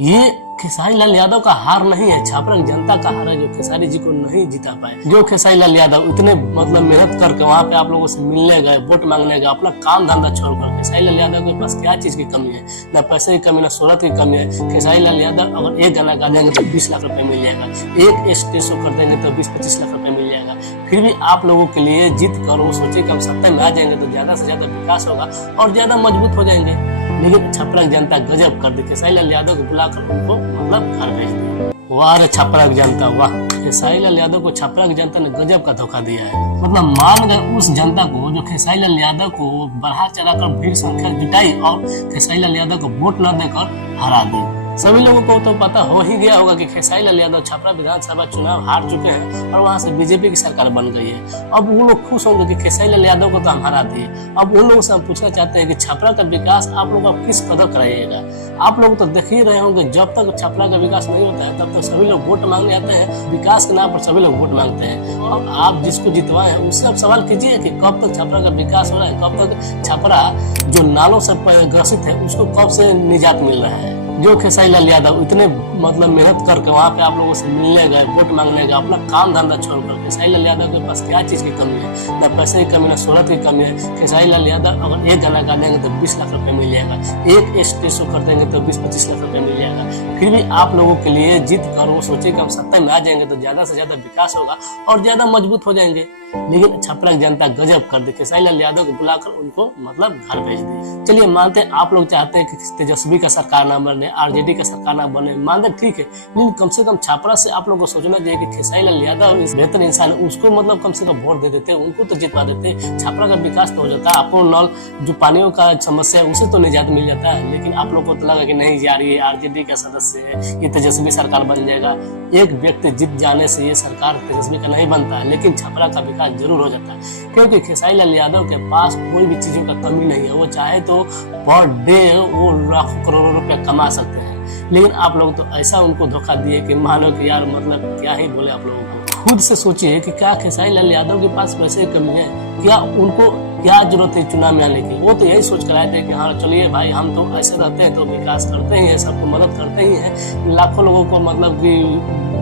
ये खेसारी लाल यादव का हार नहीं है, छापरा की जनता का हार है जो खेसारी जी को नहीं जिता पाए। जो खेसारी लाल यादव इतने मेहनत करके वहां पे आप लोगों से मिलने गए, वोट मांगने गए, अपना काम धंधा छोड़कर। खेसारी लाल यादव के पास क्या चीज की कमी है? न पैसे की कमी, न शोहरत की कमी है। खेसारी लाल यादव अगर एक गाना गा देंगे तो 20 लाख रुपए मिल जाएगा, एक स्टेज शो कर देंगे तो 20-25 लाख रुपए मिल जाएगा। फिर भी आप लोगों के लिए जीत कर वो सोचे कि हम सत्ता में आ जाएंगे तो ज्यादा से ज्यादा विकास होगा और ज्यादा मजबूत हो जाएंगे। लेकिन छपरा की जनता गजब कर दी, खेसारी लाल यादव को बुलाकर उनको घर भेज दिया। वाह रे छपरा की जनता, वाह! खेसारी लाल यादव को छपरा की जनता ने गजब का धोखा दिया है। मान गए उस जनता को जो खेसारी लाल यादव को बढ़ा चढ़ाकर भीड़ संख्या जुटाई और खेसारी लाल यादव को वोट न देकर हरा दी। सभी लोगों को तो पता हो ही गया होगा कि खेसारी लाल यादव छपरा विधानसभा चुनाव हार चुके हैं और वहां से बीजेपी की सरकार बन गई है। अब वो लोग खुश होंगे कि खेसारी लाल यादव को तो हम हरा दिए। अब उन लोगों से हम पूछना चाहते हैं कि छपरा का विकास आप लोग अब किस कदर कराइएगा? आप लोग तो देख ही रहे होंगे, जब तक छपरा का विकास नहीं होता है तब तक सभी लोग वोट मांगने आते हैं। विकास के नाम पर सभी लोग वोट मांगते हैं। अब आप जिसको जितवाए हैं उससे आप सवाल कीजिए कि कब तक छपरा का विकास हो रहा है, कब तक छपरा जो नालों से ग्रसित है उसको कब से निजात मिल रहा है। जो खेसारी लाल यादव इतने मेहनत करके वहां पे आप लोगों से मिलने गए, वोट मांगने गए, अपना काम धंधा छोड़कर। खेसारी लाल यादव के पास क्या चीज की कमी है? न पैसे की कमी, न शोहरत की कमी है। खेसारी लाल यादव अगर एक गाना गा देंगे तो 20 लाख रुपए मिल जाएगा, एक स्टेज शो कर देंगे तो 20-25 लाख रुपए मिल जाएगा। फिर भी आप लोगों के लिए जीत कर वो सोचे कि हम सत्ता में आ जाएंगे तो ज्यादा से ज्यादा विकास होगा और ज्यादा मजबूत हो जाएंगे। लेकिन छपरा की जनता गजब कर दी, खेसारी लाल यादव को बुलाकर उनको घर भेज दी। चलिए मानते हैं आप लोग चाहते हैं कि तेजस्वी का सरकार ना बने, आरजेडी का सरकार ना बने, मानते ठीक है, लेकिन कम से कम छपरा से आप लोग को सोचना चाहिए कि खेसारी लाल यादव इस बेहतर इंसान है, उसको कम से कम वोट दे देते, उनको तो जितवा देते, छपरा का विकास तो हो जाता। आपको नल जो पानियों का समस्या है उसे तो निजात मिल जाता है। लेकिन आप लोग को तो लगा कि नहीं यार ये आरजेडी का सदस्य है, ये तेजस्वी सरकार बन जाएगा। एक व्यक्ति जीत जाने से ये सरकार तेजस्वी का नहीं बनता है, लेकिन छपरा का विकास जरूर हो जाता है। क्योंकि खेसारी लाल यादव के पास कोई भी चीजों का कमी नहीं है। वो चाहे तो पर डे वो लाखों करोड़ों रुपया कमा सकते हैं। लेकिन आप लोग तो ऐसा उनको धोखा दिए कि मानो कि यार क्या ही बोले आप लोगों को। खुद से सोचिए कि क्या खेसारी लाल यादव के पास पैसे की कमी है? क्या उनको क्या जरूरत है चुनाव में आने की? वो तो यही सोच कर आए थे कि हाँ चलिए भाई, हम तो ऐसे रहते हैं तो विकास करते ही हैं, सबको मदद करते ही हैं, लाखों लोगों को कि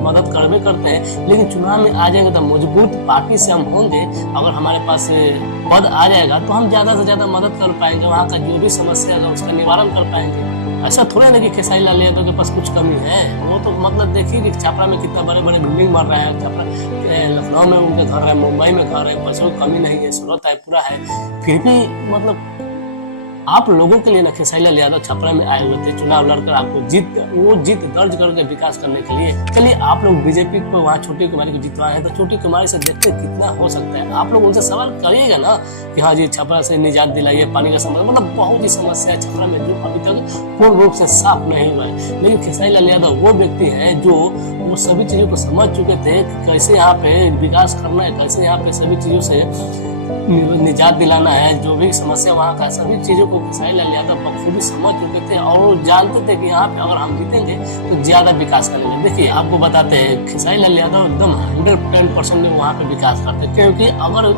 मदद करवे करते हैं। लेकिन चुनाव में आ जाएंगे तो मजबूत पार्टी से हम होंगे, अगर हमारे पास पद आ जाएगा तो हम ज्यादा से ज्यादा मदद कर पाएंगे, वहाँ का जो भी समस्या है उसका निवारण कर पाएंगे। ऐसा थोड़ा नहीं कि खेसारी लाल यादव के पास कुछ कमी है। वो तो देखिए कि छपरा में कितना बड़े बड़े बिल्डिंग बन रहे हैं, छपरा लखनऊ में उनके घर है, मुंबई में घर है, पैसों की कमी नहीं है, जरूरत है पूरा है। फिर भी आप लोगों के लिए ना खेसारी लाल यादव छपरा में आए हुए थे चुनाव लड़कर आपको जीत दर्ज करके विकास करने के लिए। चलिए आप लोग बीजेपी को वहाँ छोटी कुमारी को जितवाए हैं तो छोटी कुमारी से देखते कितना हो सकता है। आप लोग उनसे सवाल करिएगा ना कि हाँ जी छपरा से निजात दिलाइए, पानी का समस्या, बहुत ही समस्या है छपरा में जो अभी तक पूर्ण रूप से साफ नहीं हुआ है। लेकिन खेसारी लाल यादव वो व्यक्ति है जो वो सभी चीजों को समझ चुके थे कि कैसे यहाँ पे विकास करना है, कैसे यहाँ पे सभी चीजों से निजात दिलाना है, जो भी समस्या वहाँ का सभी चीजों को खेसारी लाल यादव बखूबी समझ चुके थे और जानते थे कि यहाँ पे अगर हम जीतेंगे तो ज्यादा विकास करेंगे। देखिए आपको बताते हैं खेसारी लाल यादव एकदम 110% में वहाँ पे विकास करते, क्योंकि अगर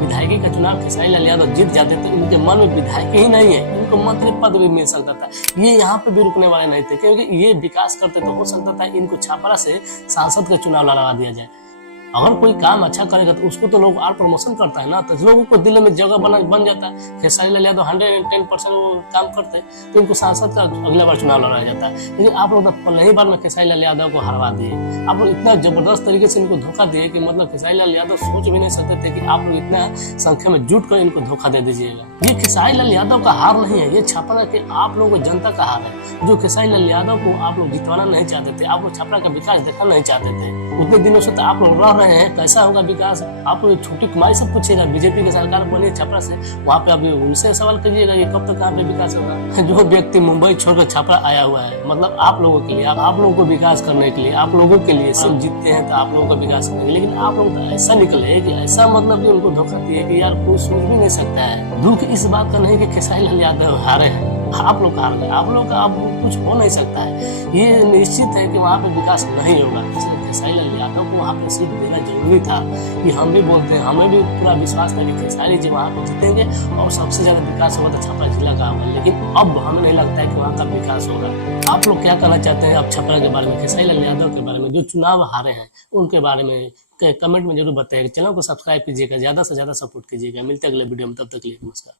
विधायकी का चुनाव खेसारी लाल यादव जीत जाते तो इनके मन में विधायक ही नहीं है, इनको मंत्री पद भी मिल सकता था। ये यहाँ पे भी रुकने वाले नहीं थे, क्योंकि ये विकास करते तो हो सकता था इनको छपरा से सांसद का चुनाव लड़वा दिया जाए। अगर कोई काम अच्छा करेगा तो उसको तो लोग और प्रमोशन करता है ना, तो लोगों को दिल में जगह बन जाता है। खेसारी लाल यादव 110% वो काम करते तो इनको सांसद का अगला बार चुनाव लड़ाया जाता है। लेकिन आप लोग तो पहली बार में खेसारी लाल यादव को हरवा दिए। आप लोग इतना जबरदस्त तरीके से इनको धोखा दिए कि खेसारी लाल यादव सोच भी नहीं सकते थे कि आप लोग इतना संख्या में जुट कर इनको धोखा दे दीजिएगा। ये खेसारी लाल यादव का हार नहीं है, ये छपरा के आप लोगों को जनता का हार है। जो खेसारी लाल यादव को आप लोग जितवाना नहीं चाहते थे, आप लोग छपरा का विकास देखना नहीं चाहते थे, उतने दिनों से तो आप लोग रह रहे हैं, कैसा होगा विकास? आप लोग छोटी कुमारी से पूछिएगा, बीजेपी की सरकार बनी छपरा से, वहाँ पे अभी उनसे सवाल करिएगा कि कब तक यहाँ पे विकास होगा। जो व्यक्ति मुंबई छोड़कर छपरा आया हुआ है, आप लोगों के लिए, आप लोगों को विकास करने के लिए, आप लोगों के लिए सब जीतते हैं तो आप लोगों का विकास करेंगे। लेकिन आप लोग तो ऐसा निकले कि ऐसा कि उनको धोखा दिए कि यार कोई सोच भी नहीं सकता है। दुख इस बात का नहीं कि खेसारी लाल यादव हारे हैं, आप लोग हार गए, आप लोग का अब कुछ हो नहीं सकता है। ये निश्चित है कि वहाँ पे विकास नहीं होगा, इसलिए खेसारी लाल यादव को वहाँ पे सीट देना जरूरी था। ये हम भी बोलते हैं, हमें भी पूरा विश्वास था कि खेसारी जी वहाँ पे जीतेंगे और सबसे ज्यादा विकास होगा तो छपरा जिला का होगा, लेकिन अब हमें नहीं लगता है कि वहाँ का विकास होगा। आप लोग क्या कहना चाहते हैं अब छपरा के बारे में, खेसारी लाल यादव के बारे में, जो चुनाव हारे हैं उनके बारे में कमेंट में जरूर बताइएगा। चैनल को सब्सक्राइब कीजिएगा, ज्यादा से ज्यादा सपोर्ट कीजिएगा। मिलते हैं अगले वीडियो में, तब तक के लिए नमस्कार।